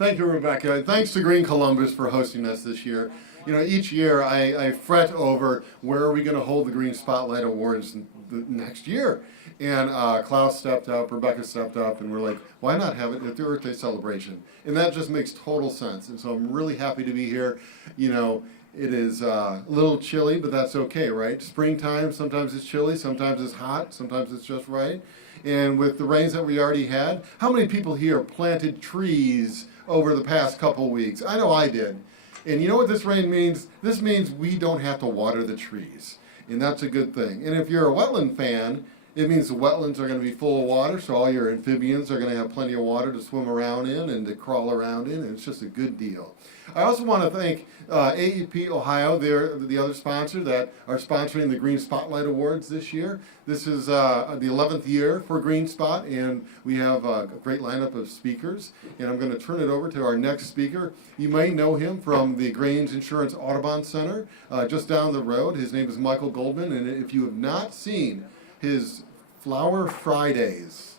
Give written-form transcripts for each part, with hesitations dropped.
Thank you, Rebecca. Thanks to Green Columbus for hosting us this year. You know, each year I fret over where are we going to hold the Green Spotlight Awards next year. And Klaus stepped up, Rebecca stepped up, and we're like, why not have it at the Earth Day celebration? And that just makes total sense. And so I'm really happy to be here. You know, it is a little chilly, but that's okay, right? Springtime, sometimes it's chilly, sometimes it's hot, sometimes it's just right. And with the rains that we already had, how many people here planted trees over the past couple weeks? I know I did. And you know what this rain means? This means we don't have to water the trees. And that's a good thing. And if you're a wetland fan, it means the wetlands are going to be full of water, so all your amphibians are going to have plenty of water to swim around in and to crawl around in, and it's just a good deal. I also want to thank AEP Ohio, they're the other sponsor that are sponsoring the Green Spotlight Awards this year. This is the 11th year for Green Spot, and we have a great lineup of speakers. And I'm going to turn it over to our next speaker. You may know him from the Grange Insurance Audubon Center just down the road. His name is Michael Goldman, and if you have not seen his Flower Fridays,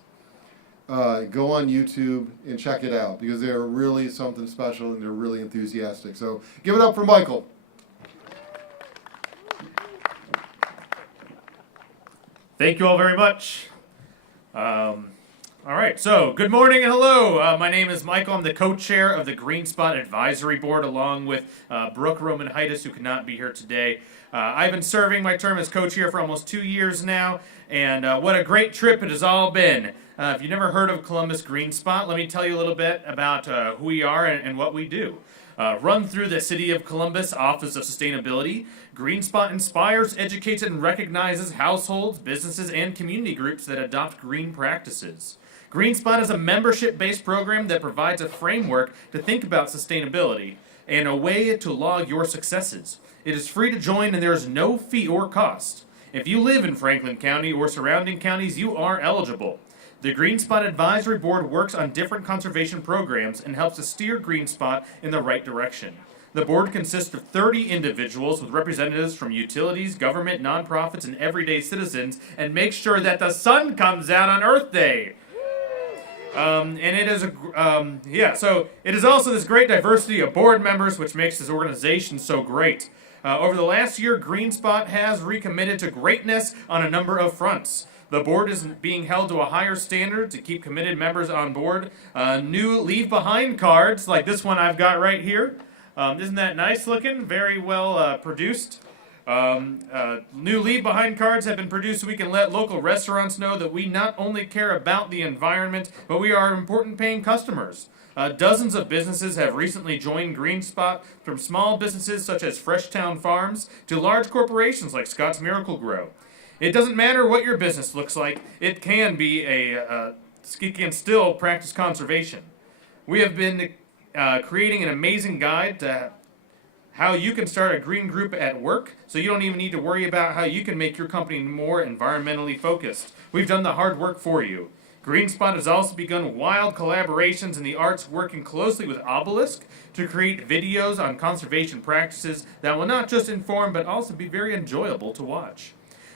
go on YouTube and check it out because they're really something special and they're really enthusiastic. So give it up for Michael. Thank you all very much. All right, so good morning and hello. My name is Michael. I'm the co-chair of the Green Spot Advisory Board along with Brooke Roman-Heitis, who could not be here today. I've been serving my term as co-chair for almost 2 years now, and what a great trip it has all been. If you've never heard of Columbus Green Spot, let me tell you a little bit about who we are and what we do. Run through the City of Columbus Office of Sustainability, Green Spot inspires, educates, and recognizes households, businesses, and community groups that adopt green practices. GreenSpot is a membership-based program that provides a framework to think about sustainability and a way to log your successes. It is free to join and there is no fee or cost. If you live in Franklin County or surrounding counties, you are eligible. The GreenSpot Advisory Board works on different conservation programs and helps to steer GreenSpot in the right direction. The board consists of 30 individuals with representatives from utilities, government, nonprofits, and everyday citizens, and makes sure that the sun comes out on Earth Day. And it is so it is also this great diversity of board members, which makes this organization so great. Over the last year, GreenSpot has recommitted to greatness on a number of fronts. The board is being held to a higher standard to keep committed members on board. New leave behind cards, like this one I've got right here. Isn't that nice looking? Very well produced. New leave behind cards have been produced so we can let local restaurants know that we not only care about the environment, but we are important paying customers. Dozens of businesses have recently joined GreenSpot, from small businesses such as Freshtown Farms to large corporations like Scott's Miracle-Gro. It doesn't matter what your business looks like, it can still practice conservation. We have been creating an amazing guide to how you can start a green group at work, so you don't even need to worry about how you can make your company more environmentally focused. We've done the hard work for you. GreenSpot has also begun wild collaborations in the arts, working closely with Obelisk to create videos on conservation practices that will not just inform but also be very enjoyable to watch.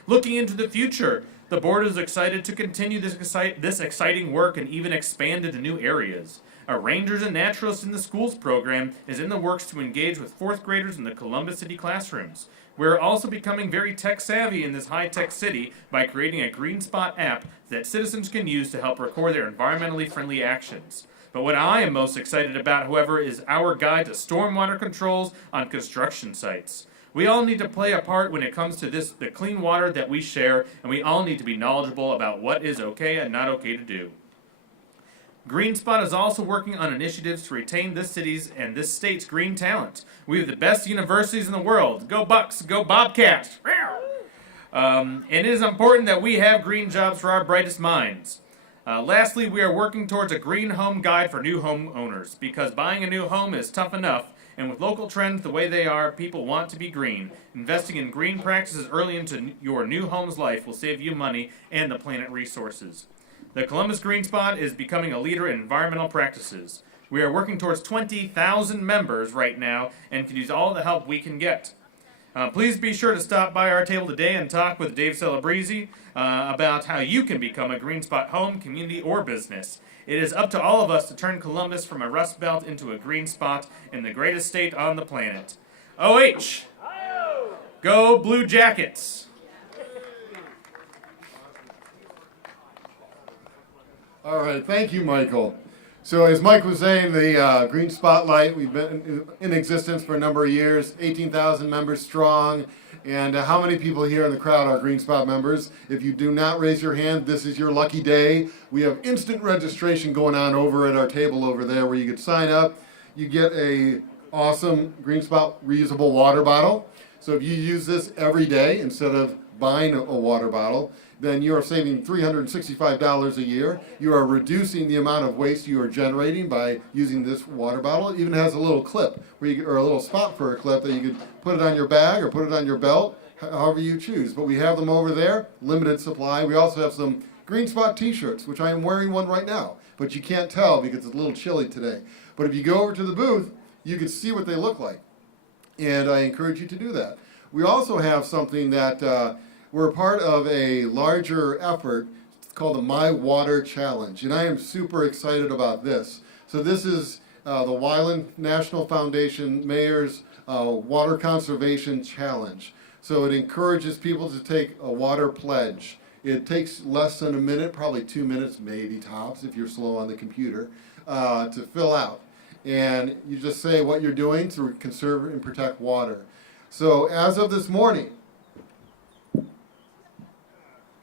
Looking into the future, the board is excited to continue this exciting work and even expand into new areas. A Rangers and Naturalists in the Schools program is in the works to engage with 4th graders in the Columbus City classrooms. We're also becoming very tech-savvy in this high-tech city by creating a GreenSpot app that citizens can use to help record their environmentally friendly actions. But what I am most excited about, however, is our guide to stormwater controls on construction sites. We all need to play a part when it comes to the clean water that we share, and we all need to be knowledgeable about what is okay and not okay to do. GreenSpot is also working on initiatives to retain this city's and this state's green talent. We have the best universities in the world. Go Bucks, go Bobcats! And it is important that we have green jobs for our brightest minds. Lastly, we are working towards a green home guide for new homeowners, because buying a new home is tough enough, and with local trends the way they are, people want to be green. Investing in green practices early into your new home's life will save you money and the planet resources. The Columbus Green Spot is becoming a leader in environmental practices. We are working towards 20,000 members right now and can use all the help we can get. Please be sure to stop by our table today and talk with Dave Celebrezzi about how you can become a Green Spot home, community, or business. It is up to all of us to turn Columbus from a rust belt into a green spot in the greatest state on the planet. OH! Go Blue Jackets! All right, thank you, Michael. So as Mike was saying, the Green Spotlight, we've been in existence for a number of years, 18,000 members strong. And how many people here in the crowd are Green Spot members? If you do not raise your hand, this is your lucky day. We have instant registration going on over at our table over there where you could sign up. You get a awesome Green Spot reusable water bottle. So if you use this every day instead of buying a water bottle, then you are saving $365 a year. You are reducing the amount of waste you are generating by using this water bottle. It even has a little clip, or a little spot for a clip that you could put it on your bag or put it on your belt, however you choose. But we have them over there, limited supply. We also have some Green Spot t-shirts, which I am wearing one right now, but you can't tell because it's a little chilly today. But if you go over to the booth, you can see what they look like. And I encourage you to do that. We also have something that we're part of a larger effort. It's called the My Water Challenge, and I am super excited about this. So this is the Wyland National Foundation Mayor's Water Conservation Challenge. So it encourages people to take a water pledge. It takes less than a minute, probably 2 minutes, maybe tops if you're slow on the computer, to fill out. And you just say what you're doing to conserve and protect water. So as of this morning,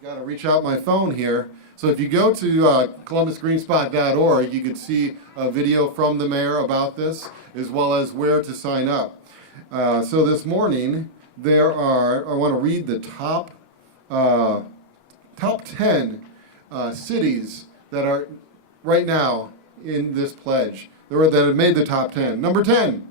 got to reach out my phone here. So if you go to columbusgreenspot.org, you can see a video from the mayor about this, as well as where to sign up. So this morning, there are, I want to read the top 10 cities that are right now in this pledge, that have made the top 10. Number 10,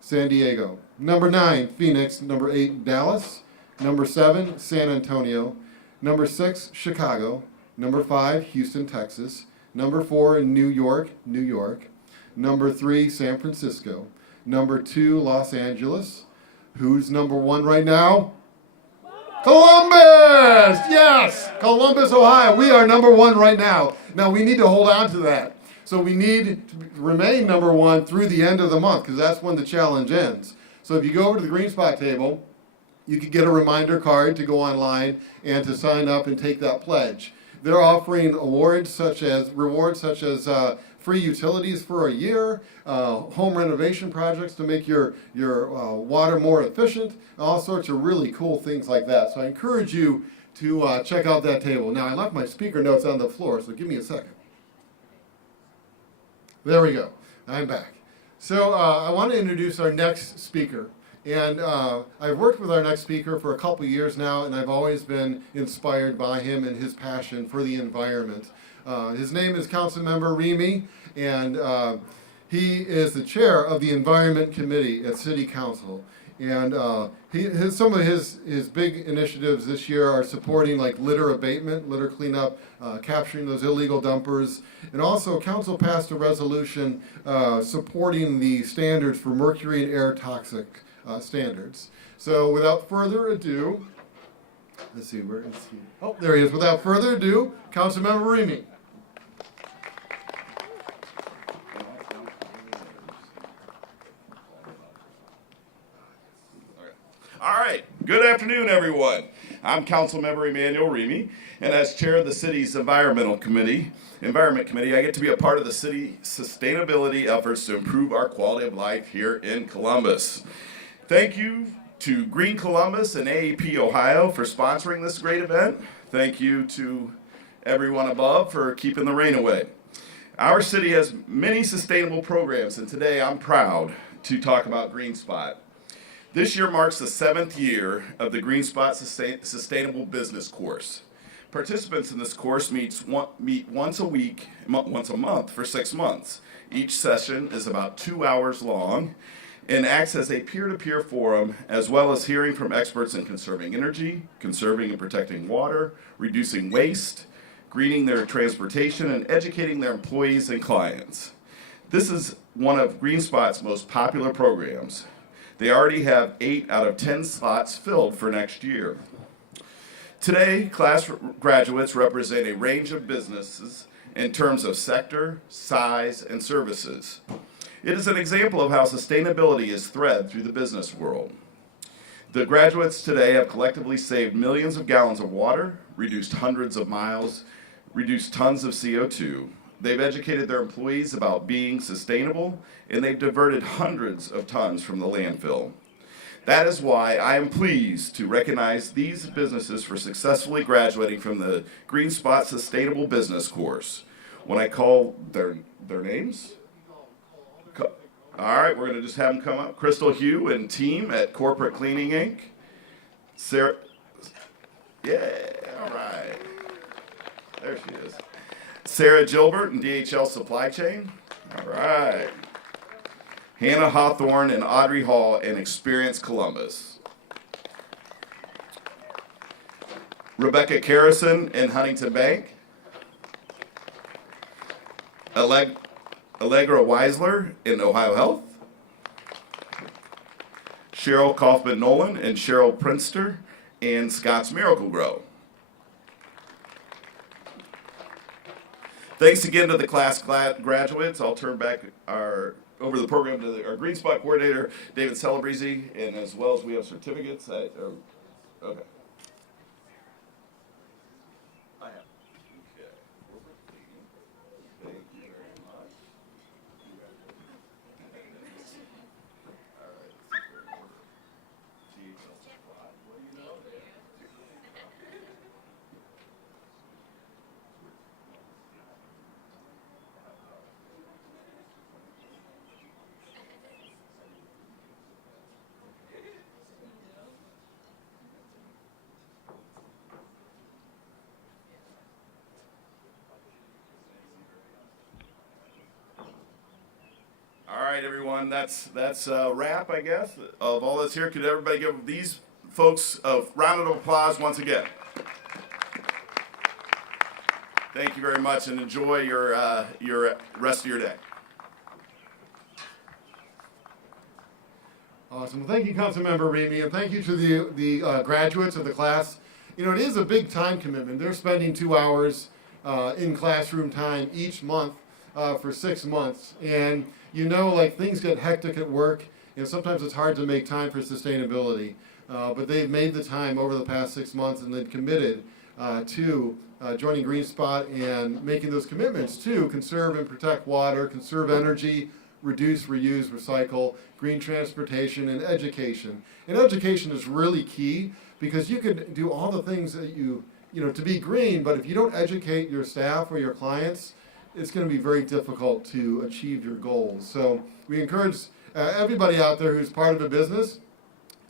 San Diego. Number 9, Phoenix. Number 8, Dallas. Number 7, San Antonio. Number 6, Chicago. Number 5, Houston, Texas. Number 4, New York, New York. Number 3, San Francisco. Number 2, Los Angeles. Who's number 1 right now? Columbus! Yes! Columbus, Ohio. We are number 1 right now. Now we need to hold on to that. So we need to remain number 1 through the end of the month, because that's when the challenge ends. So if you go over to the Green Spot table, you could get a reminder card to go online and to sign up and take that pledge. They're offering rewards such as free utilities for a year, home renovation projects to make your water more efficient, all sorts of really cool things like that. So I encourage you to check out that table. Now I left my speaker notes on the floor, so give me a second. There we go. I'm back. So I want to introduce our next speaker. And I've worked with our next speaker for a couple years now, and I've always been inspired by him and his passion for the environment. His name is Councilmember Remy, and he is the chair of the Environment Committee at City Council. And some of his big initiatives this year are supporting like litter abatement, litter cleanup, capturing those illegal dumpers. And also council passed a resolution supporting the standards for mercury and air toxic standards. So without further ado, let's see, where is he? Oh, there he is. Without further ado, Councilmember Remy. All right, good afternoon, everyone. I'm Councilmember Emmanuel Remy, and as chair of the city's Environment Committee, I get to be a part of the city's sustainability efforts to improve our quality of life here in Columbus. Thank you to Green Columbus and AAP Ohio for sponsoring this great event. Thank you to everyone above for keeping the rain away. Our city has many sustainable programs, and today I'm proud to talk about GreenSpot. This year marks the 7th year of the GreenSpot Sustainable Business Course. Participants in this course meet once a month for 6 months. Each session is about 2 hours long and acts as a peer-to-peer forum, as well as hearing from experts in conserving energy, conserving and protecting water, reducing waste, greening their transportation, and educating their employees and clients. This is one of GreenSpot's most popular programs. They already have 8 out of 10 slots filled for next year. Today, class graduates represent a range of businesses in terms of sector, size, and services. It is an example of how sustainability is thread through the business world. The graduates today have collectively saved millions of gallons of water, reduced hundreds of miles, reduced tons of CO2. They've educated their employees about being sustainable, and they've diverted hundreds of tons from the landfill. That is why I am pleased to recognize these businesses for successfully graduating from the GreenSpot Sustainable Business course. When I call their names, all right, we're going to just have them come up. Crystal Hugh and team at Corporate Cleaning Inc. Sarah, yeah, all right. There she is. Sarah Gilbert and DHL Supply Chain. All right. Hannah Hawthorne and Audrey Hall in Experience Columbus. Rebecca Carrison in Huntington Bank. Allegra Weisler in Ohio Health. Cheryl Kaufman-Nolan and Cheryl Prinster in Scott's Miracle Grow. Thanks again to the class graduates. I'll turn back over the program to our GreenSpot coordinator, David Celebrezzi, and as well as we have certificates. Okay. I have. Okay. Thank you very much. All right. What do you know there? All right, everyone, that's a wrap, I guess, of all that's here. Could everybody give these folks a round of applause once again? Thank you very much, and enjoy your rest of your day. Awesome. Well, thank you, Councilmember Remy, and thank you to the graduates of the class. You know, it is a big time commitment. They're spending 2 hours in classroom time each month for 6 months. And you know, like, things get hectic at work, and sometimes it's hard to make time for sustainability. But they've made the time over the past 6 months, and they've committed to joining GreenSpot and making those commitments to conserve and protect water, conserve energy, reduce, reuse, recycle, green transportation, and education. And education is really key, because you could do all the things that you know, to be green, but if you don't educate your staff or your clients, it's going to be very difficult to achieve your goals. So we encourage everybody out there who's part of a business,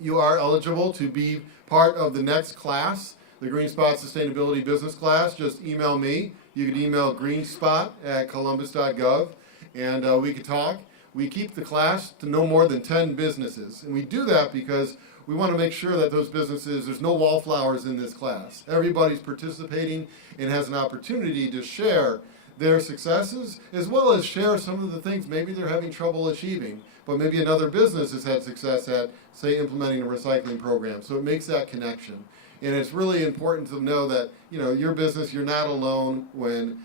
you are eligible to be part of the next class, the GreenSpot Sustainability Business class. Just email me. You can email greenspot@columbus.gov, and we can talk. We keep the class to no more than 10 businesses, and we do that because we want to make sure that those businesses, there's no wallflowers in this class. Everybody's participating and has an opportunity to share their successes, as well as share some of the things maybe they're having trouble achieving, but maybe another business has had success at, say, implementing a recycling program. So it makes that connection. And it's really important to know that, you know, your business, you're not alone when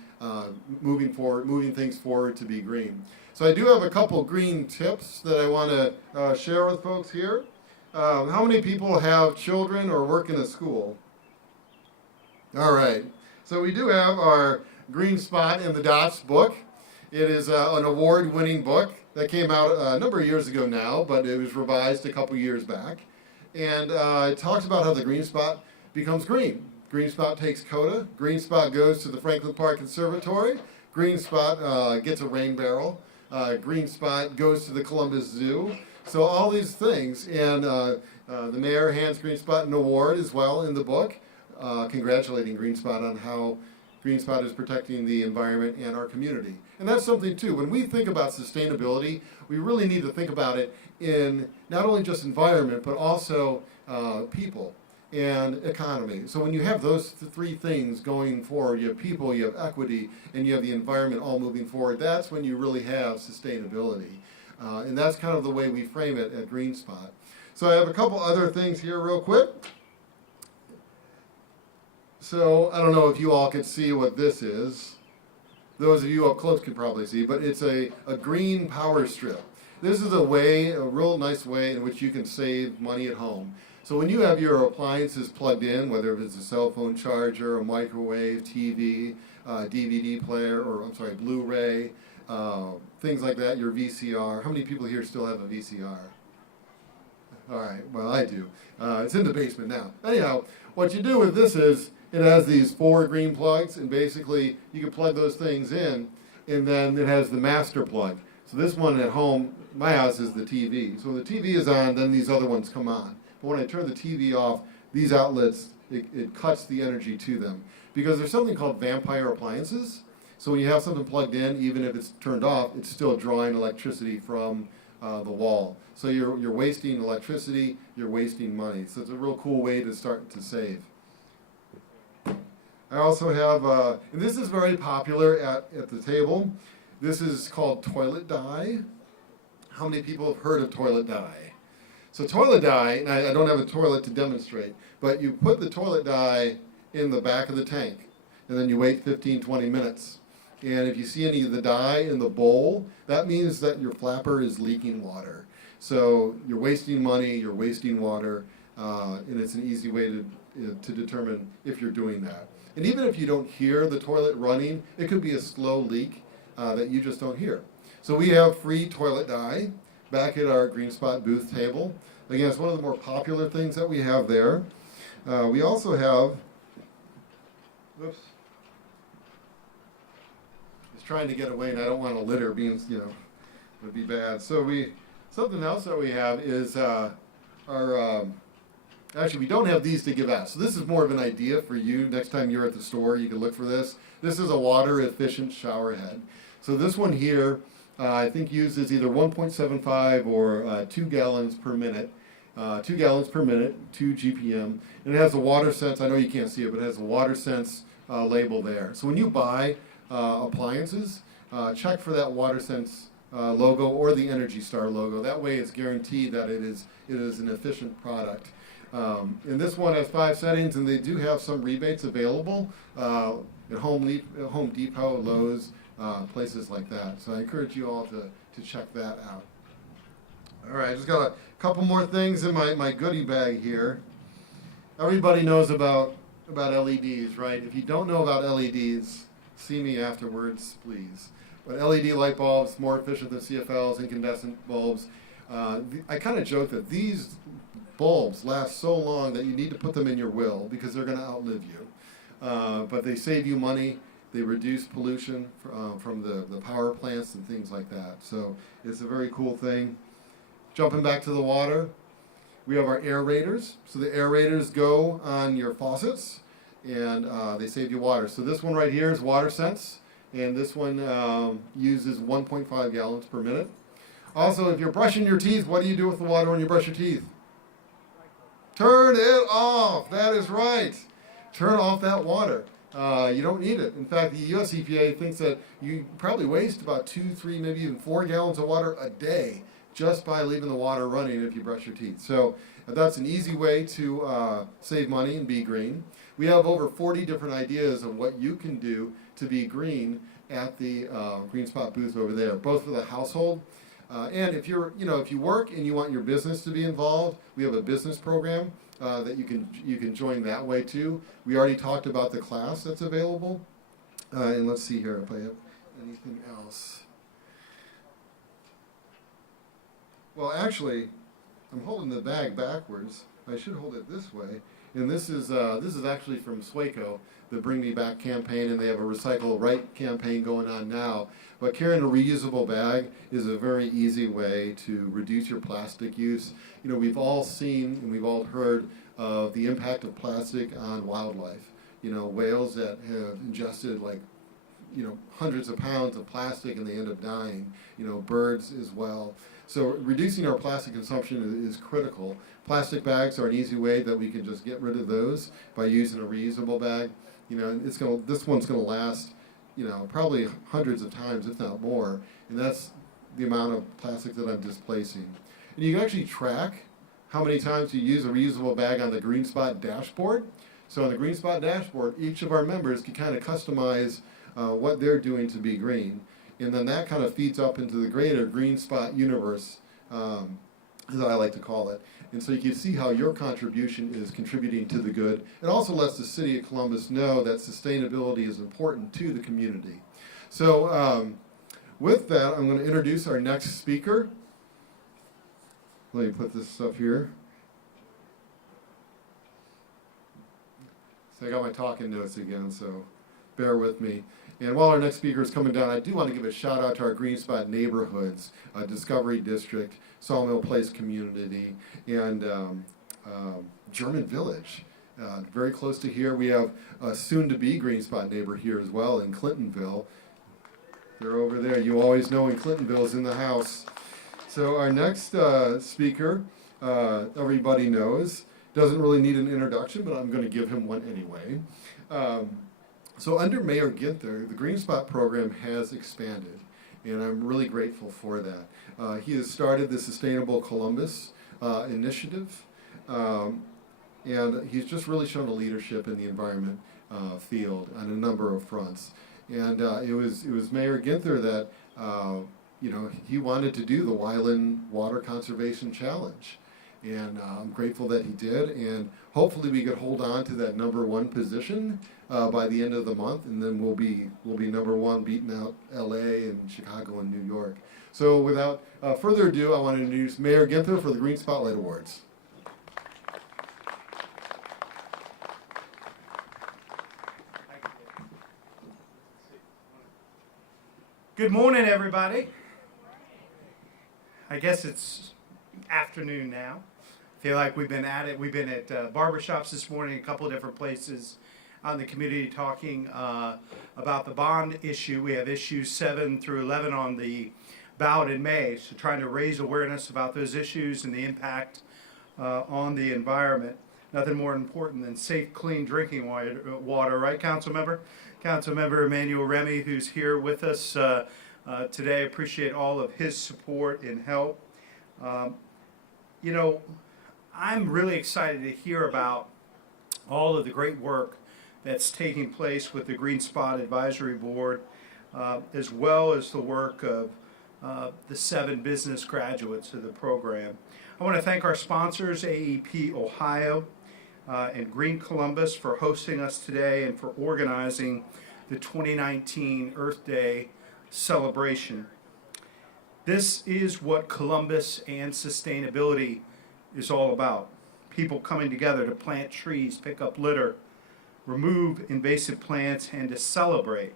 moving things forward to be green. So I do have a couple green tips that I want to share with folks here. How many people have children or work in a school? All right. So we do have our GreenSpot in the Dots book. It is an award-winning book that came out a number of years ago now, but it was revised a couple years back. And it talks about how the GreenSpot becomes green. GreenSpot takes CODA. GreenSpot goes to the Franklin Park Conservatory. GreenSpot gets a rain barrel. GreenSpot goes to the Columbus Zoo. So all these things. And the mayor hands GreenSpot an award as well in the book, congratulating GreenSpot on how GreenSpot is protecting the environment and our community. And that's something too, when we think about sustainability, we really need to think about it in not only just environment, but also people and economy. So when you have those three things going forward, you have people, you have equity, and you have the environment all moving forward, that's when you really have sustainability. And that's kind of the way we frame it at GreenSpot. So I have a couple other things here real quick. So I don't know if you all could see what this is. those of you up close can probably see, but it's a green power strip. This is a real nice way in which you can save money at home. So when you have your appliances plugged in, whether it's a cell phone charger, a microwave, TV, DVD player, or I'm sorry, Blu-ray, things like that, your VCR. How many people here still have a VCR? All right, well, I do. It's in the basement now. Anyhow, what you do with this is it has these 4 green plugs, and basically you can plug those things in, and then it has the master plug. So this one at home, my house, is the TV. So when the TV is on, then these other ones come on. But when I turn the TV off, these outlets, it cuts the energy to them. Because there's something called vampire appliances. So when you have something plugged in, even if it's turned off, it's still drawing electricity from the wall. So you're wasting electricity, you're wasting money. So it's a real cool way to start to save. I also have, and this is very popular at the table. This is called toilet dye. How many people have heard of toilet dye? So toilet dye, and I don't have a toilet to demonstrate, but you put the toilet dye in the back of the tank, and then you wait 15, 20 minutes. And if you see any of the dye in the bowl, that means that your flapper is leaking water. So you're wasting money, you're wasting water, and it's an easy way to determine if you're doing that. And even if you don't hear the toilet running, it could be a slow leak that you just don't hear. So we have free toilet dye back at our GreenSpot booth table. Again, it's one of the more popular things that we have there. We also have, oops, it's trying to get away, and I don't want to litter, being, would be bad. So something else that we have is actually, we don't have these to give out. So this is more of an idea for you. Next time you're at the store, you can look for this. This is a water-efficient shower head. So this one here, I think uses either 1.75 or 2 gallons per minute. 2 gallons per minute, 2 GPM. And it has a water sense. I know you can't see it, but it has a water sense label there. So when you buy appliances, check for that water sense logo or the Energy Star logo. That way it's guaranteed that it is an efficient product. And this one has 5 settings, and they do have some rebates available at Home Depot, Lowe's, places like that. So I encourage you all to check that out. All right, just got a couple more things in my goodie bag here. Everybody knows about LEDs, right? If you don't know about LEDs, see me afterwards, please. But LED light bulbs, more efficient than CFLs, incandescent bulbs. I kind of joke that these bulbs last so long that you need to put them in your will because they're going to outlive you. But they save you money. They reduce pollution from the power plants and things like that. So it's a very cool thing. Jumping back to the water, we have our aerators. So the aerators go on your faucets, and they save you water. So this one right here is WaterSense, and this one uses 1.5 gallons per minute. Also, if you're brushing your teeth, what do you do with the water when you brush your teeth? Turn it off. That is right. Turn off that water. You don't need it. In fact, the U.S. EPA thinks that you probably waste about 2, 3, maybe even 4 gallons of water a day just by leaving the water running if you brush your teeth. So that's an easy way to save money and be green. We have over 40 different ideas of what you can do to be green at the GreenSpot booth over there, both for the household. And if you work and you want your business to be involved, we have a business program that you can join that way too. We already talked about the class that's available. And let's see here if I have anything else. Well, actually, I'm holding the bag backwards. I should hold it this way. And this is actually from Swaco, the Bring Me Back campaign, and they have a Recycle Right campaign going on now. But carrying a reusable bag is a very easy way to reduce your plastic use. We've all seen and we've all heard of the impact of plastic on wildlife. Whales that have ingested hundreds of pounds of plastic and they end up dying. Birds as well. So reducing our plastic consumption is critical. Plastic bags are an easy way that we can just get rid of those by using a reusable bag. This one's going to last, probably hundreds of times, if not more. And that's the amount of plastic that I'm displacing. And you can actually track how many times you use a reusable bag on the GreenSpot dashboard. So on the GreenSpot dashboard, each of our members can kind of customize what they're doing to be green. And then that kind of feeds up into the greater Green Spot universe, as I like to call it. And so you can see how your contribution is contributing to the good. It also lets the city of Columbus know that sustainability is important to the community. So with that, I'm going to introduce our next speaker. Let me put this up here. So I got my talking notes again, so bear with me. And while our next speaker is coming down, I do want to give a shout out to our Green Spot neighborhoods, Discovery District, Sawmill Place community, and German Village. Very close to here. We have a soon-to-be Green Spot neighbor here as well in Clintonville. They're over there. You always know when Clintonville's in the house. So our next speaker, everybody knows, doesn't really need an introduction, but I'm going to give him one anyway. So under Mayor Ginther, the Green Spot program has expanded, and I'm really grateful for that. He has started the Sustainable Columbus initiative, and he's just really shown a leadership in the environment field on a number of fronts. And it was Mayor Ginther that he wanted to do the Wyland Water Conservation Challenge. And I'm grateful that he did, and hopefully we could hold on to that #1 position by the end of the month, and then we'll be #1, beating out LA and Chicago and New York. So without further ado, I want to introduce Mayor Ginther for the GreenSpotLight Awards. Good morning, everybody. I guess it's afternoon now. I feel like we've been at it. We've been at barbershops this morning, a couple of different places out in the community talking about the bond issue. We have issues 7 through 11 on the ballot in May, so trying to raise awareness about those issues and the impact on the environment. Nothing more important than safe, clean drinking water, right, Councilmember? Councilmember Emmanuel Remy, who's here with us today. Appreciate all of his support and help. I'm really excited to hear about all of the great work that's taking place with the Green Spot Advisory Board, as well as the work of the 7 business graduates of the program. I want to thank our sponsors, AEP Ohio and Green Columbus, for hosting us today and for organizing the 2019 Earth Day celebration. This is what Columbus and sustainability is all about. People coming together to plant trees, pick up litter, remove invasive plants, and to celebrate.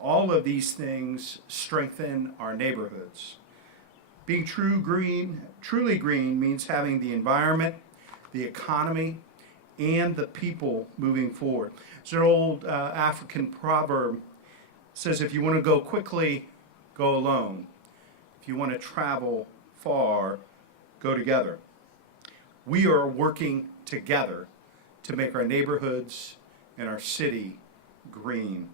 All of these things strengthen our neighborhoods. Being truly green means having the environment, the economy, and the people moving forward. It's an old African proverb that says, if you want to go quickly, go alone. If you want to travel far, go together. We are working together to make our neighborhoods and our city green.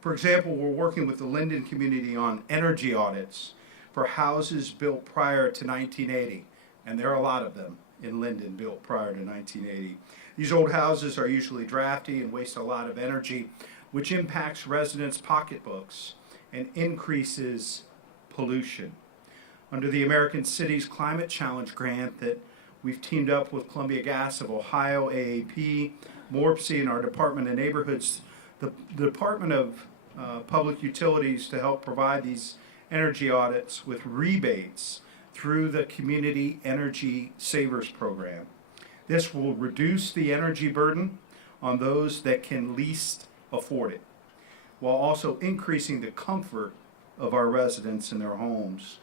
For example, we're working with the Linden community on energy audits for houses built prior to 1980, and there are a lot of them in Linden built prior to 1980. These old houses are usually drafty and waste a lot of energy, which impacts residents' pocketbooks and increases pollution. Under the American Cities Climate Challenge grant that we've teamed up with Columbia Gas of Ohio, AAP, MORPC, and our Department of Neighborhoods, the Department of Public Utilities, to help provide these energy audits with rebates through the Community Energy Savers Program. This will reduce the energy burden on those that can least afford it, while also increasing the comfort of our residents in their homes.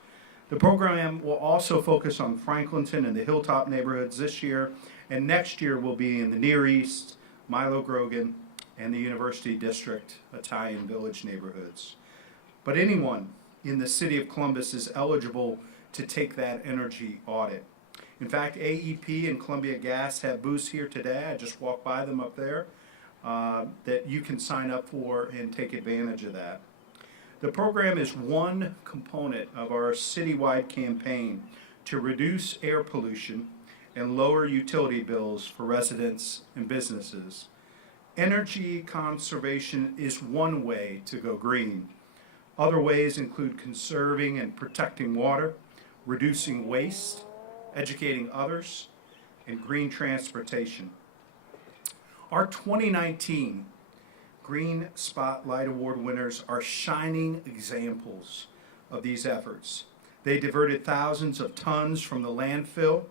The program will also focus on Franklinton and the Hilltop neighborhoods this year, and next year will be in the Near East, Milo Grogan, and the University District Italian Village neighborhoods. But anyone in the city of Columbus is eligible to take that energy audit. In fact, AEP and Columbia Gas have booths here today. I just walked by them up there that you can sign up for and take advantage of that. The program is one component of our citywide campaign to reduce air pollution and lower utility bills for residents and businesses. Energy conservation is one way to go green. Other ways include conserving and protecting water, reducing waste, educating others, and green transportation. Our 2019 Green Spotlight Award winners are shining examples of these efforts. They diverted thousands of tons from the landfill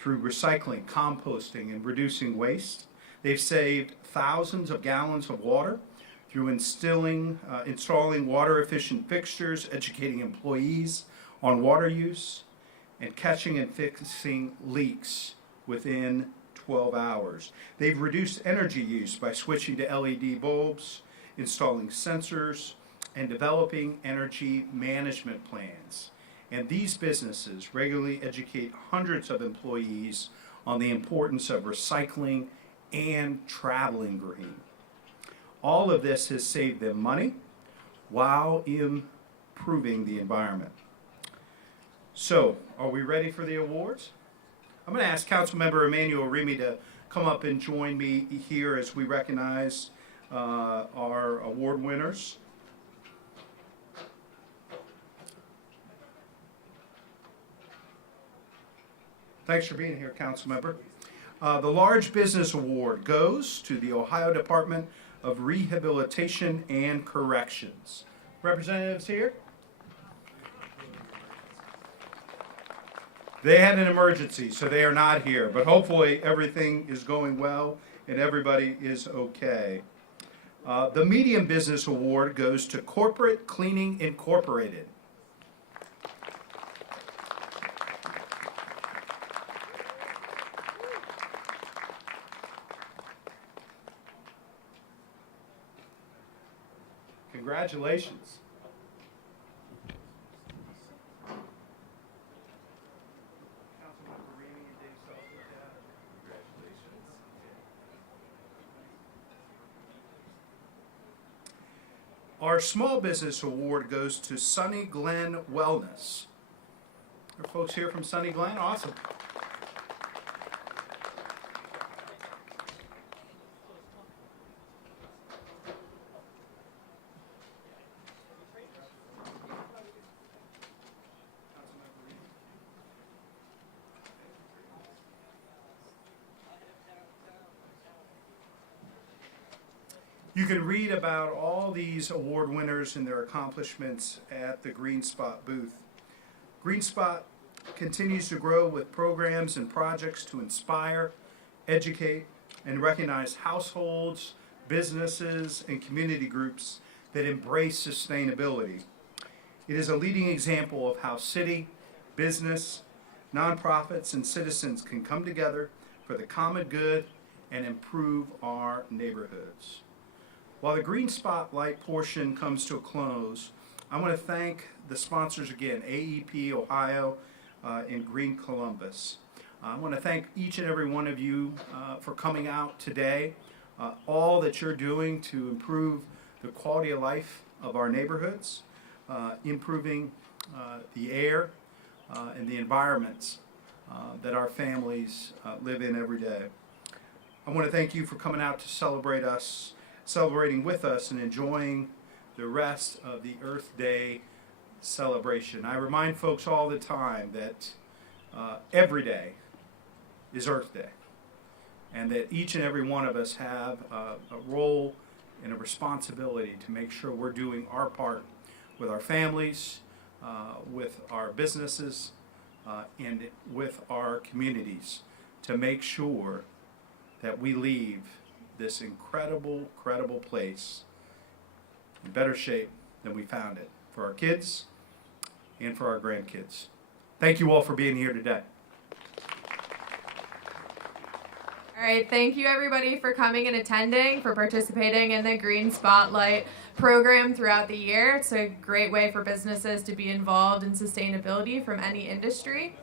through recycling, composting, and reducing waste. They've saved thousands of gallons of water through installing water-efficient fixtures, educating employees on water use, and catching and fixing leaks within 12 hours. They've reduced energy use by switching to LED bulbs, installing sensors, and developing energy management plans. And these businesses regularly educate hundreds of employees on the importance of recycling and traveling green. All of this has saved them money while improving the environment. So, are we ready for the awards? I'm going to ask Councilmember Emmanuel Remy to come up and join me here as we recognize our award winners. Thanks for being here, Councilmember. The Large Business Award goes to the Ohio Department of Rehabilitation and Corrections. Representatives here? They had an emergency, so they are not here, but hopefully everything is going well and everybody is okay. The Medium Business Award goes to Corporate Cleaning Incorporated. Congratulations. Our Small Business Award goes to Sunny Glen Wellness. Are folks here from Sunny Glen? Awesome. You can read about all these award winners and their accomplishments at the GreenSpot booth. GreenSpot continues to grow with programs and projects to inspire, educate, and recognize households, businesses, and community groups that embrace sustainability. It is a leading example of how city, business, nonprofits, and citizens can come together for the common good and improve our neighborhoods. While the Green Spotlight portion comes to a close, I want to thank the sponsors again, AEP Ohio and Green Columbus. I want to thank each and every one of you for coming out today, all that you're doing to improve the quality of life of our neighborhoods, improving the air and the environments that our families live in every day. I want to thank you for coming out to celebrating with us and enjoying the rest of the Earth Day celebration. I remind folks all the time that every day is Earth Day, and that each and every one of us have a role and a responsibility to make sure we're doing our part with our families, with our businesses, and with our communities to make sure that we leave this incredible place in better shape than we found it, for our kids and for our grandkids. Thank you all for being here today. All right, thank you everybody for coming and attending, for participating in the Green Spotlight program throughout the year. It's a great way for businesses to be involved in sustainability from any industry.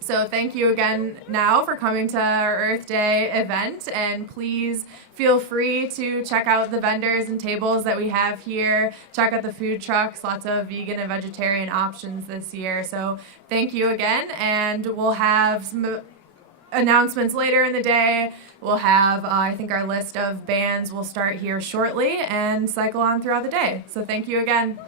So thank you again now for coming to our Earth Day event, and please feel free to check out the vendors and tables that we have here. Check out the food trucks, lots of vegan and vegetarian options this year. So thank you again, and we'll have some announcements later in the day. We'll have, I think our list of bands will start here shortly and cycle on throughout the day. So thank you again.